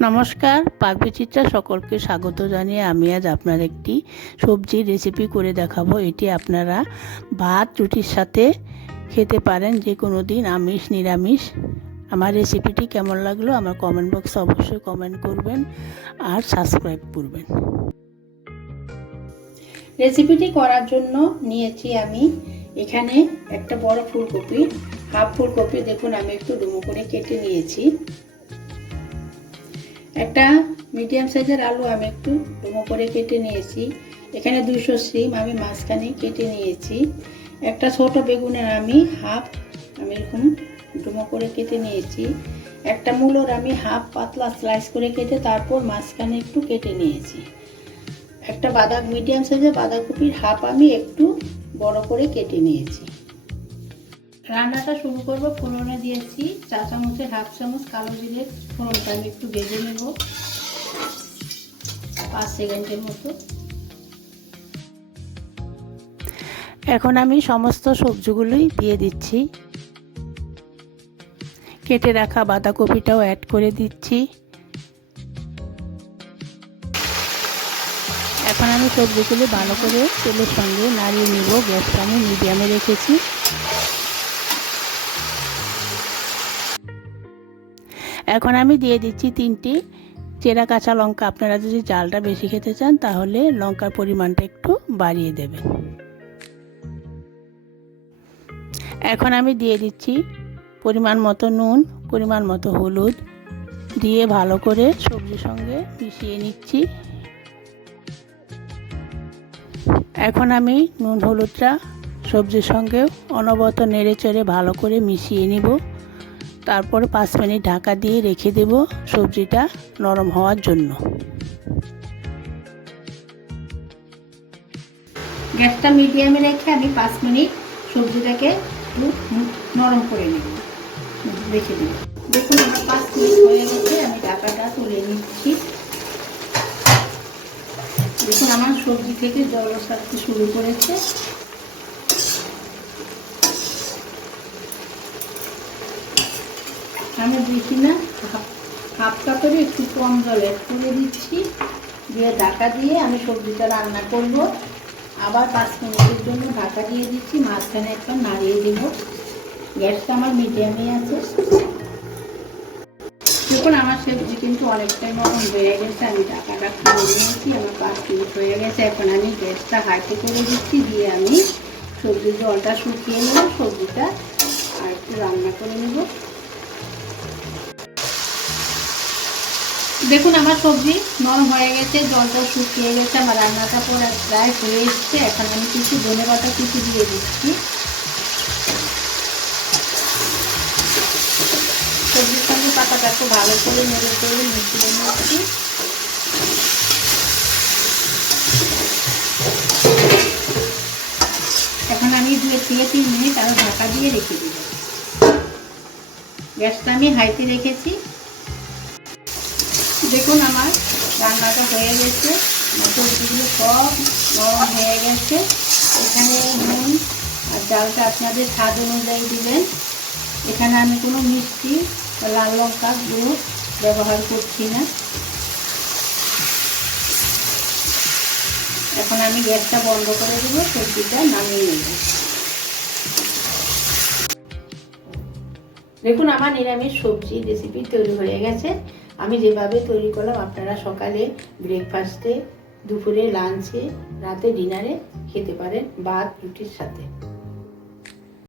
নমস্কার পাকবিচিত্রা সকলকে স্বাগত জানিয়ে আমি আজ আপনার একটি সবজির রেসিপি করে দেখাবো। এটি আপনারা ভাত, রুটির সাথে খেতে পারেন যে কোনো দিন, আমিষ, নিরামিষ। আমার রেসিপিটি কেমন লাগল আমার কমেন্ট বক্সে অবশ্যই কমেন্ট করবেন আর সাবস্ক্রাইব করবেন। রেসিপিটি করার জন্য নিয়েছি আমি এখানে একটা বড় ফুলকপি, হাফ ফুলকপি। দেখুন, আমি একটু ডুমো করে কেটে নিয়েছি। একটা মিডিয়াম সাইজের আলু আমি একটু ডুমো করে কেটে নিয়েছি। এখানে দুশো সিম আমি মাঝখানে কেটে নিয়েছি। একটা ছোট বেগুনের আমি হাফ আমি এরকম ডুমো করে কেটে নিয়েছি। একটা মূলোর আমি হাফ পাতলা স্লাইস করে কেটে তারপর মাঝখানে একটু কেটে নিয়েছি। একটা বাঁধা মিডিয়াম সাইজের বাঁধাকপির হাফ আমি একটু বড় করে কেটে নিয়েছি। রান্নাটা শুরু করব, ফোড়নে দিয়েছি চা চামচের হাফ চামচ কালো জিরে ফোড়নটা আমি একটু ভেজে নেব, পাঁচ সেকেন্ডের মতো। এখন আমি সমস্ত সবজিগুলোই দিয়ে দিচ্ছি। কেটে রাখা বাঁধাকপিটাও অ্যাড করে দিচ্ছি। এখন আমি সবজিগুলো ভালো করে তেলের সঙ্গে নাড়িয়ে নেব, গ্যাসটা আমি মিডিয়ামে রেখেছি। এখন আমি দিয়ে দিচ্ছি তিনটি চেরা কাঁচা লঙ্কা। আপনারা যদি জালটা বেশি খেতে চান, তাহলে লঙ্কার পরিমাণটা একটু বাড়িয়ে দেবেন। এখন আমি দিয়ে দিচ্ছি পরিমাণ মতো নুন, পরিমাণ মতো হলুদ। দিয়ে ভালো করে সবজির সঙ্গে মিশিয়ে নিচ্ছি। এখন আমি নুন, হলুদটা সবজির সঙ্গে অনবরত নেড়ে চেড়ে ভালো করে মিশিয়ে নিব। তারপর পাঁচ মিনিট ঢাকা দিয়ে রেখে দেব সবজিটা নরম হওয়ার জন্য। গ্যাসটা মিডিয়ামে রেখে আমি পাঁচ মিনিট সবজিটাকে একটু নরম করে নেব, রেখে দেব। দেখুন, আমার পাঁচ মিনিট হয়ে গেছে, আমি ঢাকাটা তুলে নিচ্ছি। দেখুন, আমার সবজি থেকে জল ছাড়তে শুরু করেছে। আমি দিচ্ছি না, হাফ কাপের একটু কম জল অ্যাড করে দিচ্ছি, দিয়ে ঢাকা দিয়ে আমি সবজিটা রান্না করব। আবার পাঁচ মিনিটের জন্য ঢাকা দিয়ে দিচ্ছি, মাঝখানে একটা নাড়িয়ে দেব। গ্যাসটা আমার মিডিয়ামে আছে। দেখুন, আমার সবজি কিন্তু অনেকটাই নরম হয়ে গেছে, আমি টাকাটা খুলে নিয়েছি, আমার পাঁচ মিনিট হয়ে গেছে। এখন আমি গ্যাসটা হাইতে করে দিচ্ছি, দিয়ে আমি সবজির জলটা শুকিয়ে নেব সবজিটা আর একটু রান্না করে নেব। দেখুন, আমার সবজি নরম হয়ে গেছে, জলটা শুকিয়ে গেছে, আমার রান্নাটা পরে প্রায় হয়ে এসছে। এখন আমি কিছু ধনে পাতা কিছু দিয়ে দিচ্ছি। সবজির সঙ্গে পাতাটা একটু ভালো করে নেড়ে করে মিশিয়ে নিচ্ছি। এখন আমি দুয়ে থেকে তিন মিনিট আরও ঢাকা দিয়ে রেখে দেব। গ্যাসটা আমি হাইতে রেখেছি। দেখুন আমার রান্নাটা হয়ে গেছে। সবজিগুলো সব নরম হয়ে গেছে। এখানে নুন আর ডালটা আপনাদের স্বাদ অনুযায়ী দিবেন। এখানে আমি কোনো মিষ্টি বা লাল লঙ্কা গুঁড়ো ব্যবহার করছি না। এখন আমি গ্যাসটা বন্ধ করে দেবো, সবজিটা নামিয়ে নেব। দেখুন আমার নিরামিষ সবজি রেসিপি তৈরি হয়ে গেছে। আমি যেভাবে তৈরি করলাম, আপনারা সকালে ব্রেকফাস্টে দুপুরে লাঞ্চে রাতে ডিনারে খেতে পারেন ভাত রুটির সাথে।